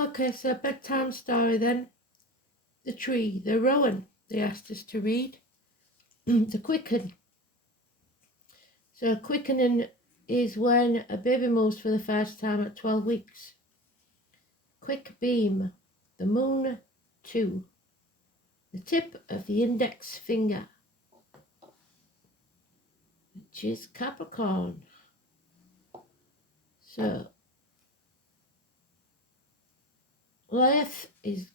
Okay, so bedtime story then. The tree, the rowan, they asked us to read. To quicken. So quickening is when a baby moves for the first time at 12 weeks. Quick beam, the moon 2. The tip of the index finger, which is Capricorn. So Leith is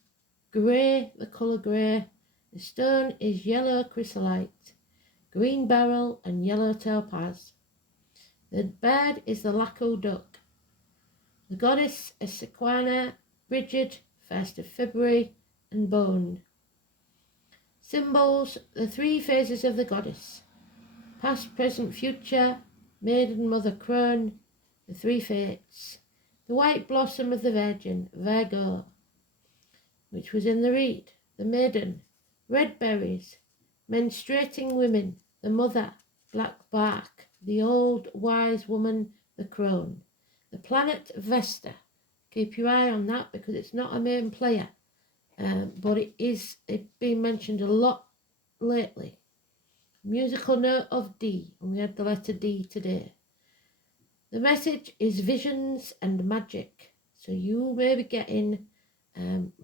grey, the colour grey. The stone is yellow chrysolite, green beryl and yellow topaz. The bird is the laco duck. The goddess is Sequana, Brigid, 1st of February, and Bone. Symbols, the 3 phases of the goddess. Past, present, future, maiden, mother, crone, the 3 fates. The white blossom of the Virgin, Virgo, which was in the reed. The maiden, red berries. Menstruating women, the mother, black bark. The old wise woman, the crone. The planet Vesta. Keep your eye on that because it's not a main player, but it's been mentioned a lot lately. Musical note of D, and we had the letter D today. The message is visions and magic. So you may be getting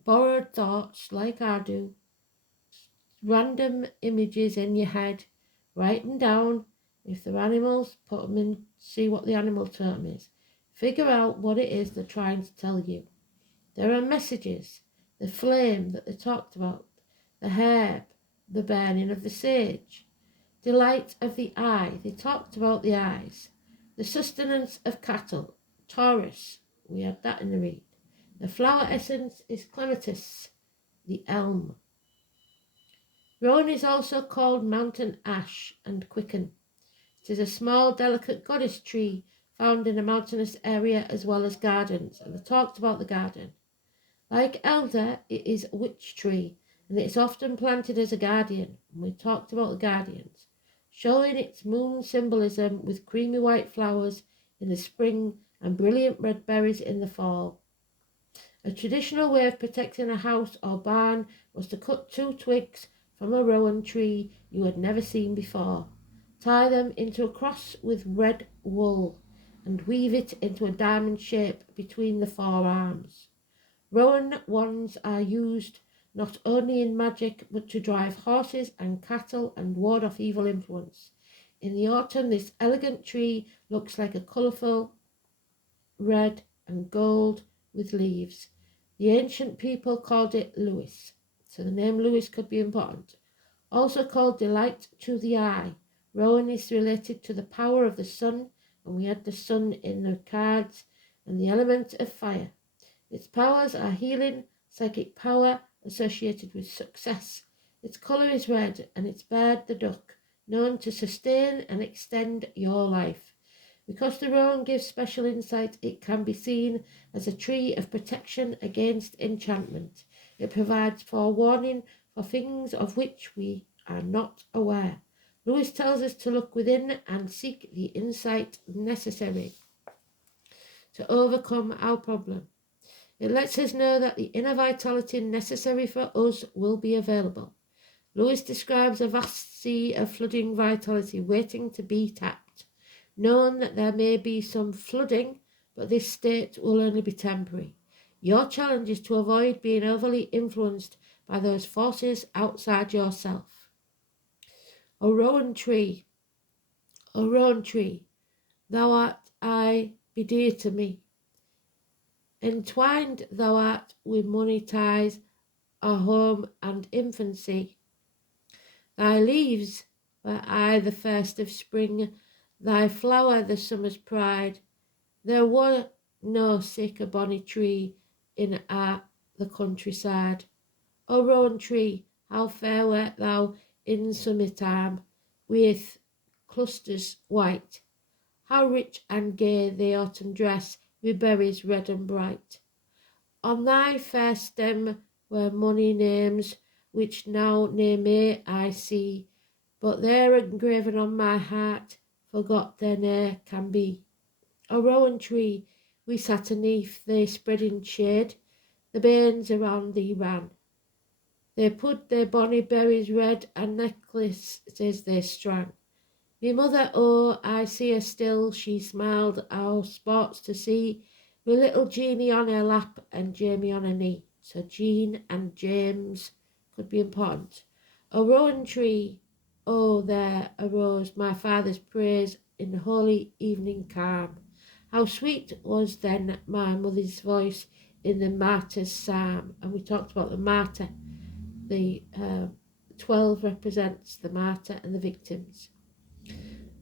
borrowed thoughts like I do, random images in your head, write them down. If they're animals, put them in, see what the animal term is. Figure out what it is they're trying to tell you. There are messages, the flame that they talked about, the herb, the burning of the sage, delight of the eye, they talked about the eyes, the sustenance of cattle, Taurus, we had that in the read. The flower essence is clematis, the elm. Rowan is also called mountain ash and quicken. It is a small, delicate goddess tree found in a mountainous area as well as gardens, and they talked about the garden. Like elder, it is a witch tree, and it's often planted as a guardian, and we talked about the guardians, showing its moon symbolism with creamy white flowers in the spring and brilliant red berries in the fall. A traditional way of protecting a house or barn was to cut 2 twigs from a rowan tree you had never seen before, tie them into a cross with red wool, and weave it into a diamond shape between the 4 arms. Rowan wands are used not only in magic but to drive horses and cattle and ward off evil influence. In the autumn, this elegant tree looks like a colourful red and gold with leaves. The ancient people called it Lewis, so the name Lewis could be important. Also called delight to the eye. Rowan is related to the power of the sun, and we had the sun in the cards, and the element of fire. Its powers are healing, psychic power associated with success. Its colour is red, and its bird the duck, known to sustain and extend your life. Because the rowan gives special insight, it can be seen as a tree of protection against enchantment. It provides forewarning for things of which we are not aware. Lewis tells us to look within and seek the insight necessary to overcome our problem. It lets us know that the inner vitality necessary for us will be available. Lewis describes a vast sea of flooding vitality waiting to be tapped, knowing that there may be some flooding, but this state will only be temporary. Your challenge is to avoid being overly influenced by those forces outside yourself. O rowan tree, thou art I, be dear to me. Entwined thou art with money ties, our home and infancy. Thy leaves were aye the first of spring, thy flower the summer's pride. There were no sic a bonny tree in the countryside. O rowan tree, how fair wert thou in summer time, with clusters white. How rich and gay the autumn dress, with berries red and bright. On thy fair stem were many names, which now near me I see, but they're engraven on my heart, forgot there ne'er can be. O rowan tree, we sat aneath thy spreading shade, the bairns around thee ran. They put their bonny berries red and necklaces they strang. Me mother, oh, I see her still, she smiled our sports to see, with little Jeanie on her lap and Jamie on her knee. So Jean and James could be important. A rowan tree, oh, there arose my father's praise in holy evening calm. How sweet was then my mother's voice in the martyr's psalm. And we talked about the martyr. The 12 represents the martyr and the victims.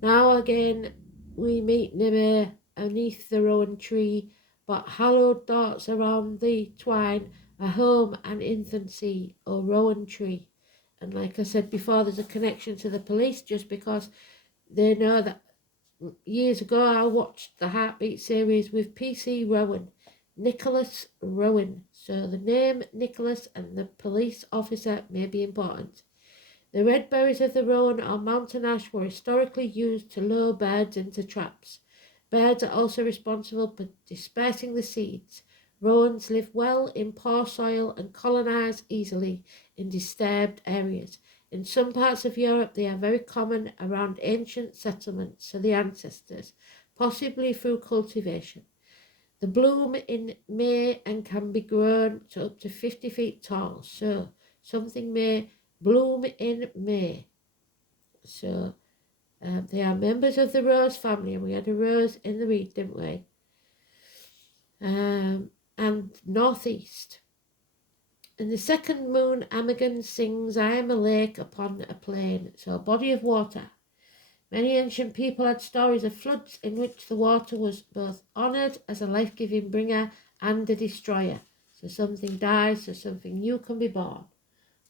Now again we meet nimmer beneath the rowan tree, but hallowed thoughts around thee twine, a home and infancy, O rowan tree. And like I said before, there's a connection to the police just because they know that years ago I watched the Heartbeat series with PC Rowan, Nicholas Rowan. So the name Nicholas and the police officer may be important. The red berries of the rowan or mountain ash were historically used to lure birds into traps. Birds are also responsible for dispersing the seeds. Rowans live well in poor soil and colonize easily in disturbed areas. In some parts of Europe, they are very common around ancient settlements, so the ancestors, possibly through cultivation. They bloom in May and can be grown to up to 50 feet tall, so something may bloom in May. So they are members of the rose family, and we had a rose in the reed, didn't we? And northeast. In the second moon, Amagon sings, I am a lake upon a plain, so a body of water. Many ancient people had stories of floods in which the water was both honoured as a life-giving bringer and a destroyer. So something dies, so something new can be born.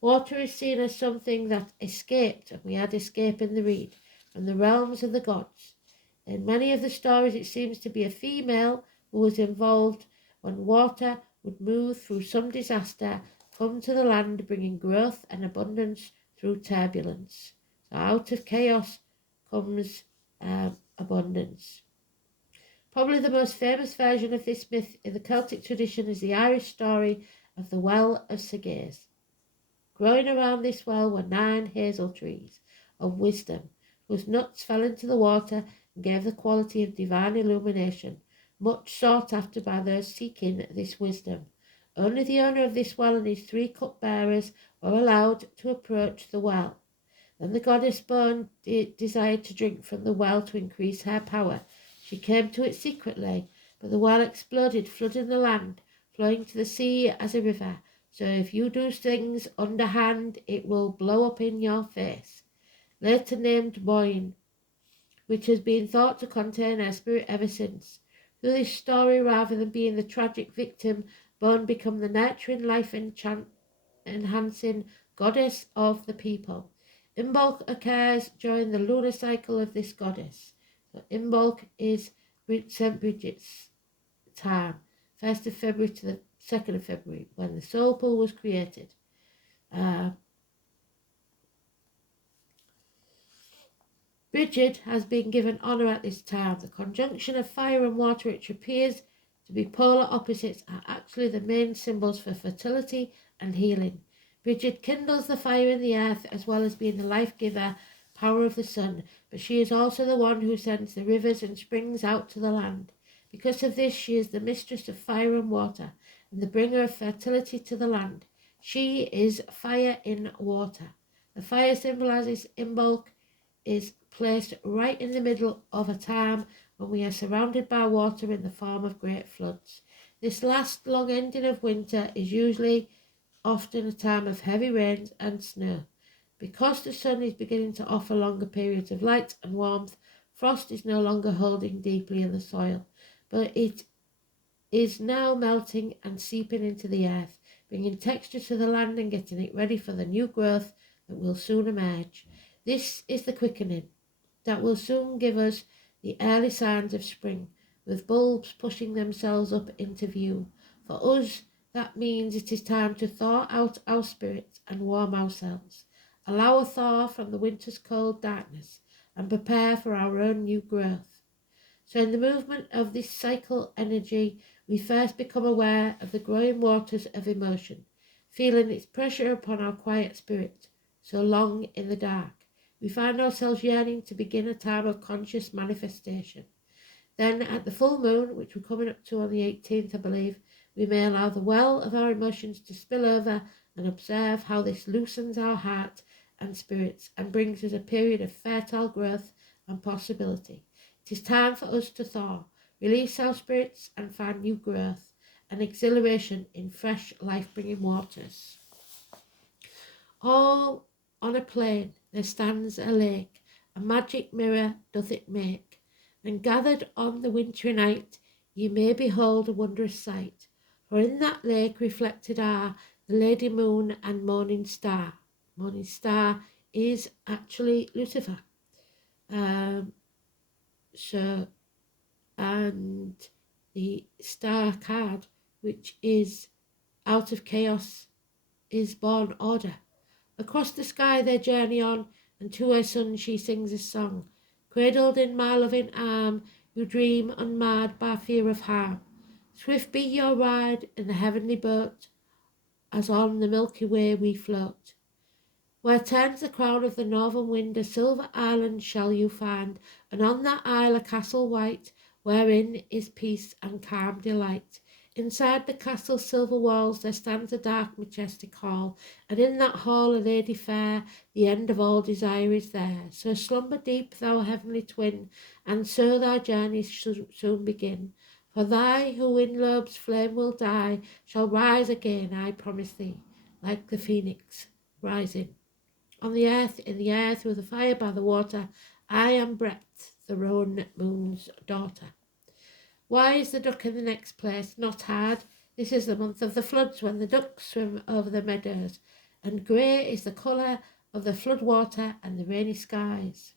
Water is seen as something that escaped, and we had escape in the reed, from the realms of the gods. In many of the stories it seems to be a female who was involved when water would move through some disaster, come to the land bringing growth and abundance through turbulence. So out of chaos comes abundance. Probably the most famous version of this myth in the Celtic tradition is the Irish story of the Well of Sagres. Growing around this well were 9 hazel trees of wisdom, whose nuts fell into the water and gave the quality of divine illumination, much sought after by those seeking this wisdom. Only the owner of this well and his 3 cupbearers were allowed to approach the well. Then the goddess Bone desired to drink from the well to increase her power. She came to it secretly, but the well exploded, flooding the land, flowing to the sea as a river. So if you do things underhand, it will blow up in your face. Later named Moyne, which has been thought to contain her spirit ever since. Through this story, rather than being the tragic victim, Bone become the nurturing, life-enhancing goddess of the people. Imbolc occurs during the lunar cycle of this goddess. So Imbolc is St. Bridget's time, 1st of February to the 2nd of February, when the soul pool was created. Bridget has been given honour at this time. The conjunction of fire and water, which appears to be polar opposites, are actually the main symbols for fertility and healing. Bridget kindles the fire in the earth as well as being the life-giver, power of the sun, but she is also the one who sends the rivers and springs out to the land. Because of this, she is the mistress of fire and water, and the bringer of fertility to the land. She is fire in water. The fire symbolises Imbolc, is placed right in the middle of a time when we are surrounded by water in the form of great floods. This last long ending of winter is usually often a time of heavy rains and snow. Because the sun is beginning to offer longer periods of light and warmth, frost is no longer holding deeply in the soil, but it is now melting and seeping into the earth, bringing texture to the land and getting it ready for the new growth that will soon emerge. This is the quickening that will soon give us the early signs of spring, with bulbs pushing themselves up into view. For us, that means it is time to thaw out our spirits and warm ourselves, allow a thaw from the winter's cold darkness, and prepare for our own new growth. So in the movement of this cycle energy, we first become aware of the growing waters of emotion, feeling its pressure upon our quiet spirit, so long in the dark. We find ourselves yearning to begin a time of conscious manifestation. Then at the full moon, which we're coming up to on the 18th, I believe, we may allow the well of our emotions to spill over and observe how this loosens our heart and spirits and brings us a period of fertile growth and possibility. It is time for us to thaw, release our spirits and find new growth and exhilaration in fresh life-bringing waters. All on a plain there stands a lake, a magic mirror doth it make, and gathered on the wintry night ye may behold a wondrous sight, for in that lake reflected are the Lady Moon and Morning Star. Morning Star is actually Lucifer. And the star card, which is out of chaos, is born order. Across the sky they journey on, and to her son she sings a song. Cradled in my loving arm, you dream unmarred by fear of harm. Swift be your ride in the heavenly boat, as on the Milky Way we float. Where turns the crown of the northern wind, a silver island shall you find, and on that isle a castle white, wherein is peace and calm delight. Inside the castle's silver walls there stands a dark majestic hall, and in that hall a lady fair, the end of all desire is there. So slumber deep, thou heavenly twin, and so thy journey soon begin. For thy who in love's flame will die, shall rise again, I promise thee, like the phoenix rising. On the earth, in the air, through the fire, by the water, I am Breath, the roan moon's daughter. Why is the duck in the next place? Not hard. This is the month of the floods, when the ducks swim over the meadows, and grey is the colour of the flood water and the rainy skies.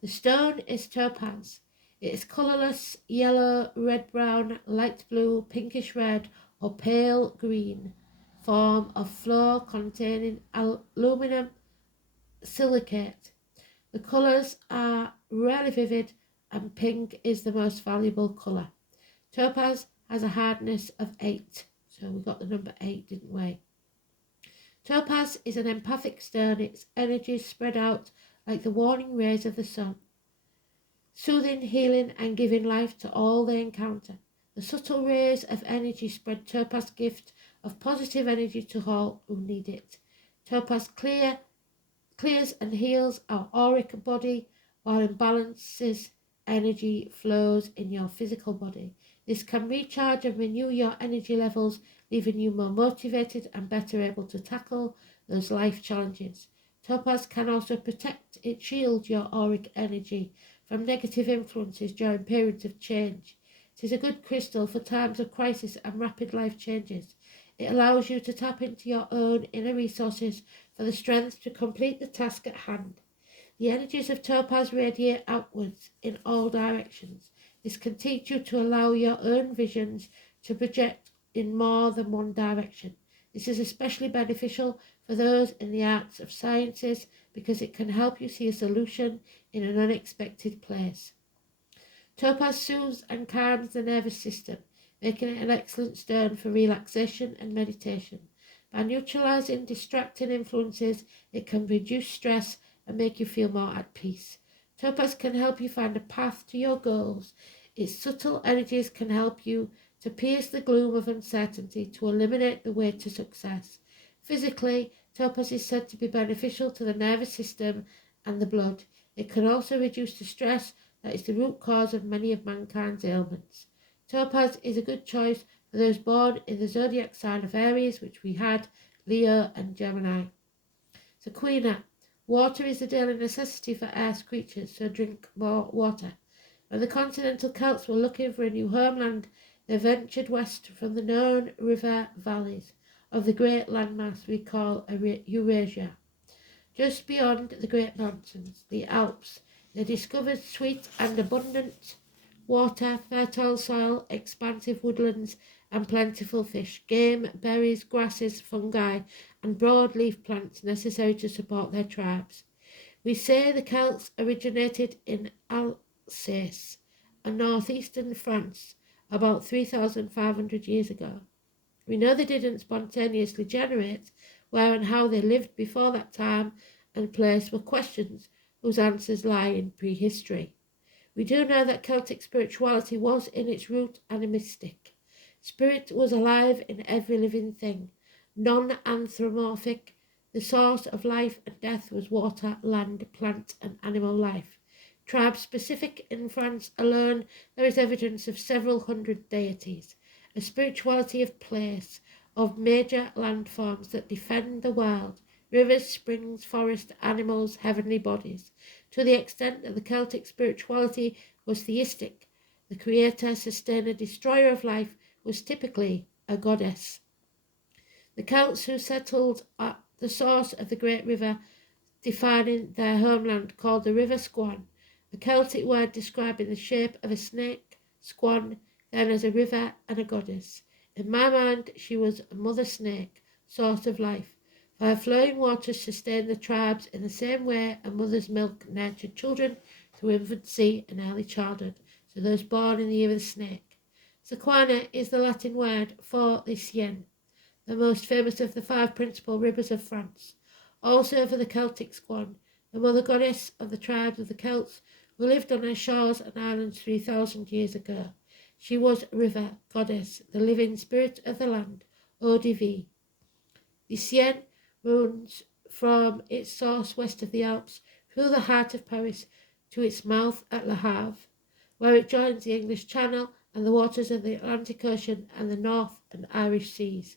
The stone is topaz. It is colourless, yellow, red-brown, light blue, pinkish red, or pale green, form of floor containing aluminium silicate. The colours are rarely vivid, and pink is the most valuable colour. Topaz has a hardness of 8, so we got the number 8, didn't we? Topaz is an empathic stone, its energies spread out like the warning rays of the sun, soothing, healing and giving life to all they encounter. The subtle rays of energy spread Topaz gift of positive energy to all who need it. Topaz clears and heals our auric body, while imbalances energy flows in your physical body. This can recharge and renew your energy levels, leaving you more motivated and better able to tackle those life challenges. Topaz can also protect, it shields your auric energy from negative influences during periods of change. It is a good crystal for times of crisis and rapid life changes. It allows you to tap into your own inner resources for the strength to complete the task at hand. The energies of topaz radiate outwards in all directions. This can teach you to allow your own visions to project in more than one direction. This is especially beneficial for those in the arts of sciences because it can help you see a solution in an unexpected place. Topaz soothes and calms the nervous system, making it an excellent stone for relaxation and meditation. By neutralizing distracting influences, it can reduce stress and make you feel more at peace. Topaz can help you find a path to your goals. Its subtle energies can help you to pierce the gloom of uncertainty, to eliminate the way to success. Physically, topaz is said to be beneficial to the nervous system and the blood. It can also reduce the stress that is the root cause of many of mankind's ailments. Topaz is a good choice for those born in the zodiac sign of Aries, which we had, Leo and Gemini. So Queen, water is a daily necessity for earth creatures, so drink more water. When the continental Celts were looking for a new homeland, they ventured west from the known river valleys of the great landmass we call Eurasia. Just beyond the Great Mountains, the Alps, they discovered sweet and abundant water, fertile soil, expansive woodlands, and plentiful fish, game, berries, grasses, fungi, and broadleaf plants necessary to support their tribes. We say the Celts originated in Alsace, and northeastern France about 3,500 years ago. We know they didn't spontaneously generate. Where and how they lived before that time and place were questions whose answers lie in prehistory. We do know that Celtic spirituality was in its root animistic. Spirit was alive in every living thing, non-anthropomorphic. The source of life and death was water, land, plant, and animal life. Tribe-specific in France alone, there is evidence of several hundred deities, a spirituality of place, of major landforms that defend the world, rivers, springs, forests, animals, heavenly bodies. To the extent that the Celtic spirituality was theistic, the creator, sustainer, destroyer of life was typically a goddess. The Celts who settled at the source of the great river, defining their homeland, called the River Squan, a Celtic word describing the shape of a snake, squan, then as a river and a goddess. In my mind, she was a mother snake, source of life. For her flowing waters sustained the tribes in the same way a mother's milk nurtured children through infancy and early childhood, so those born in the year of the snake. Sequana is the Latin word for the Sienne, the most famous of the 5 principal rivers of France. Also for the Celtic Squan, the mother goddess of the tribes of the Celts who lived on her shores and islands 3,000 years ago. She was river goddess, the living spirit of the land, eau de vie. The Sienne runs from its source west of the Alps through the heart of Paris to its mouth at Le Havre, where it joins the English Channel and the waters of the Atlantic Ocean and the North and Irish Seas.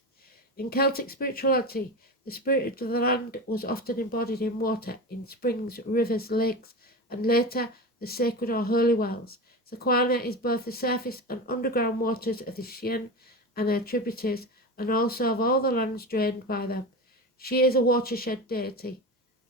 In Celtic spirituality, the spirit of the land was often embodied in water, in springs, rivers, lakes, and later the sacred or holy wells. Sequana is both the surface and underground waters of the Sienne and their tributaries, and also of all the lands drained by them. She is a watershed deity,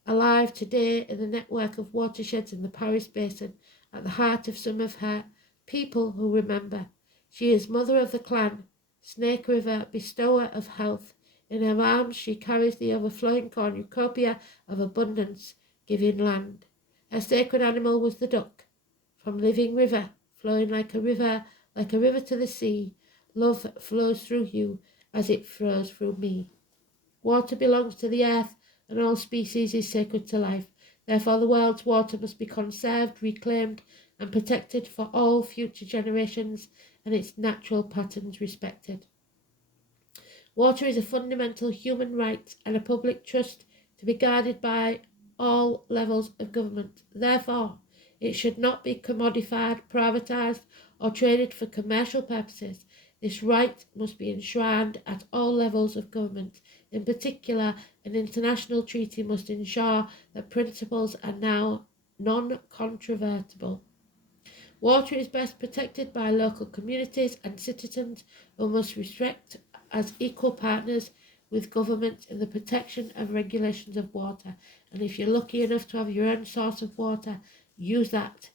alive today in the network of watersheds in the Paris Basin, at the heart of some of her people who remember. She is mother of the clan, Snake River, bestower of health. In her arms she carries the overflowing cornucopia of abundance, giving land. Her sacred animal was the duck. From living river, flowing like a river to the sea, love flows through you as it flows through me. Water belongs to the earth, and all species is sacred to life. Therefore the world's water must be conserved, reclaimed, and protected for all future generations, and its natural patterns respected. Water is a fundamental human right and a public trust to be guarded by all levels of government. Therefore, it should not be commodified, privatised, or traded for commercial purposes. This right must be enshrined at all levels of government. In particular, an international treaty must ensure that principles are now non-controvertible. Water is best protected by local communities and citizens who must respect as equal partners with government in the protection and regulations of water. And if you're lucky enough to have your own source of water, use that.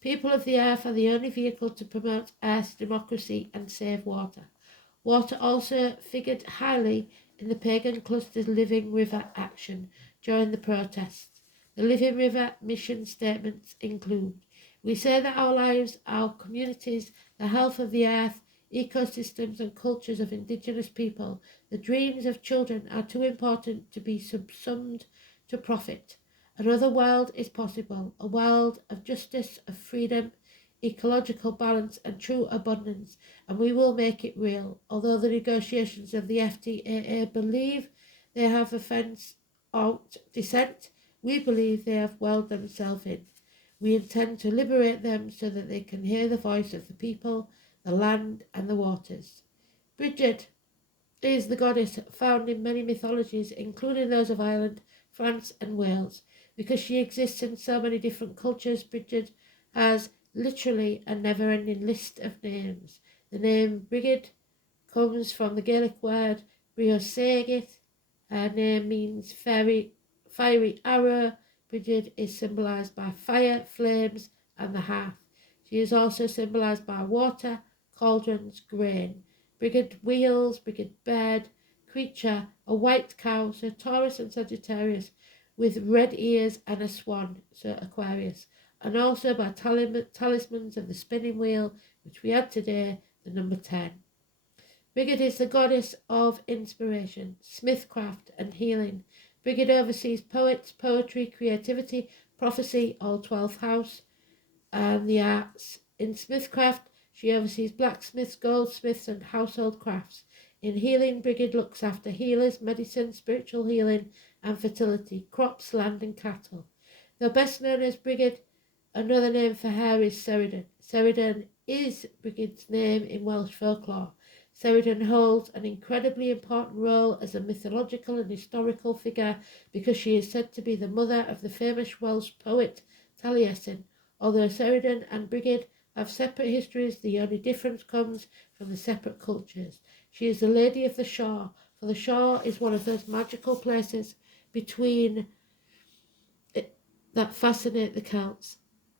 People of the earth are the only vehicle to promote earth's democracy and save water. Water also figured highly in the pagan cluster's Living River action during the protests. The Living River mission statements include: we say that our lives, our communities, the health of the earth, ecosystems and cultures of indigenous people, the dreams of children are too important to be subsumed to profit. Another world is possible, a world of justice, of freedom, ecological balance and true abundance, and we will make it real. Although the negotiations of the FTAA believe they have offence out dissent, we believe they have welled themselves in. We intend to liberate them so that they can hear the voice of the people, the land and the waters. Bridget is the goddess found in many mythologies, including those of Ireland, France and Wales. Because she exists in so many different cultures, Bridget has literally a never-ending list of names. The name Brigid comes from the Gaelic word Briosegith. Her name means fiery arrow. Brigid is symbolised by fire, flames and the hearth. She is also symbolised by water, cauldrons, grain. Brigid wheels, Brigid bird, creature, a white cow, so Taurus and Sagittarius, with red ears and a swan, so Aquarius. and also by talismans of the spinning wheel, which we had today, the number 10. Brigid is the goddess of inspiration, smithcraft, and healing. Brigid oversees poets, poetry, creativity, prophecy, all 12th house, and the arts. In smithcraft, she oversees blacksmiths, goldsmiths, and household crafts. In healing, Brigid looks after healers, medicine, spiritual healing, and fertility, crops, land, and cattle. Though best known as Brigid, another name for her is Cerridon. Cerridon is Brigid's name in Welsh folklore. Cerridon holds an incredibly important role as a mythological and historical figure because she is said to be the mother of the famous Welsh poet Taliesin. Although Cerridon and Brigid have separate histories, the only difference comes from the separate cultures. She is the Lady of the Shore, for the shore is one of those magical places that fascinate the Celts.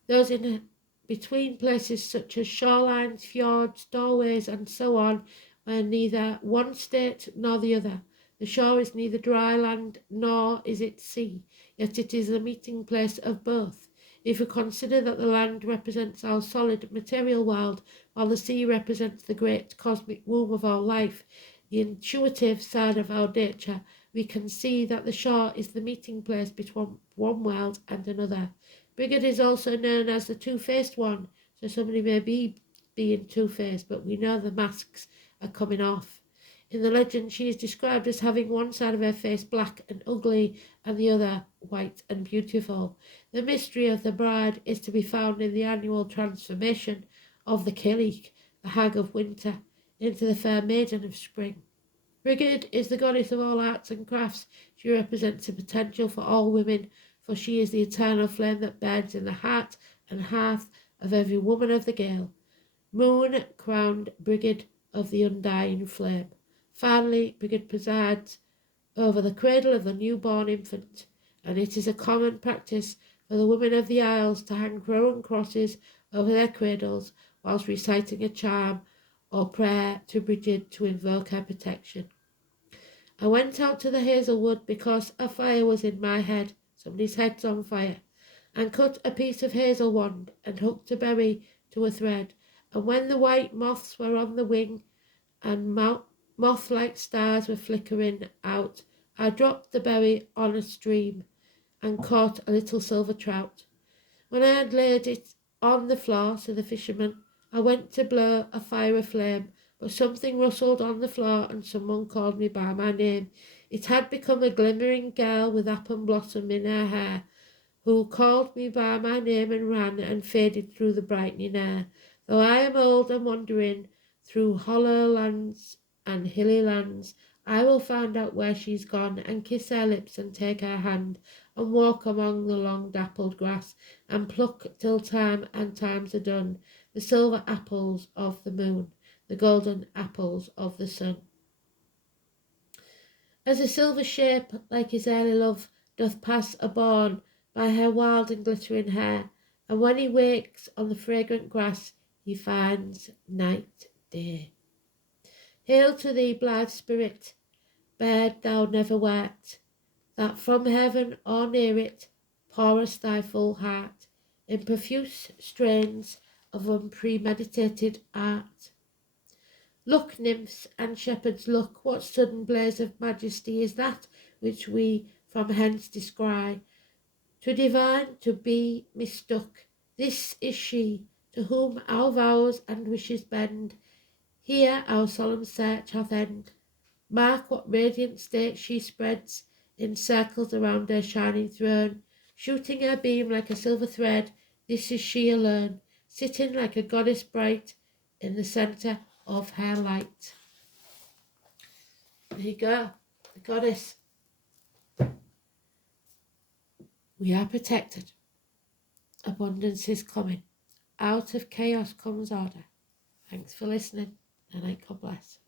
Those in between places such as shorelines, fjords, doorways, and so on, where neither one state nor the other. The shore is neither dry land nor is it sea, yet it is the meeting place of both. If we consider that the land represents our solid material world, while the sea represents the great cosmic womb of our life, the intuitive side of our nature, we can see that the shore is the meeting place between one world and another. Brigid is also known as the two-faced one, so somebody may be being two-faced, but we know the masks are coming off. In the legend, she is described as having one side of her face black and ugly and the other white and beautiful. The mystery of the bride is to be found in the annual transformation of the Cailleach, the hag of winter, into the fair maiden of spring. Brigid is the goddess of all arts and crafts. She represents the potential for all women, for she is the eternal flame that burns in the heart and hearth of every woman of the Gael. Moon-crowned Brigid of the undying flame. Finally, Brigid presides over the cradle of the newborn infant, and it is a common practice for the women of the Isles to hang rowan crosses over their cradles whilst reciting a charm or prayer to Brigid to invoke her protection. I went out to the hazel wood because a fire was in my head, somebody's head's on fire, and cut a piece of hazel wand and hooked a berry to a thread, and when the white moths were on the wing and moth-like stars were flickering out, I dropped the berry on a stream and caught a little silver trout. When I had laid it on the floor, said the fisherman, I went to blow a fire aflame, but something rustled on the floor and someone called me by my name. It had become a glimmering girl with apple blossom in her hair, who called me by my name and ran and faded through the brightening air. Though I am old and wandering through hollow lands and hilly lands, I will find out where she's gone and kiss her lips and take her hand and walk among the long dappled grass and pluck till time and times are done the silver apples of the moon, the golden apples of the sun. As a silver shape, like his early love, doth pass aborne by her wild and glittering hair, and when he wakes on the fragrant grass, he finds night day. Hail to thee, blithe spirit, bird thou never wert, that from heaven or near it pourest thy full heart in profuse strains of unpremeditated art. Look, nymphs and shepherds, look, what sudden blaze of majesty is that which we from hence descry? To divine, to be mistook, this is she, to whom our vows and wishes bend. Here our solemn search hath end. Mark what radiant state she spreads in circles around her shining throne, shooting her beam like a silver thread. This is she alone, sitting like a goddess bright in the centre of her light. There you go, the goddess. We are protected. Abundance is coming. Out of chaos comes order. Thanks for listening, and God bless.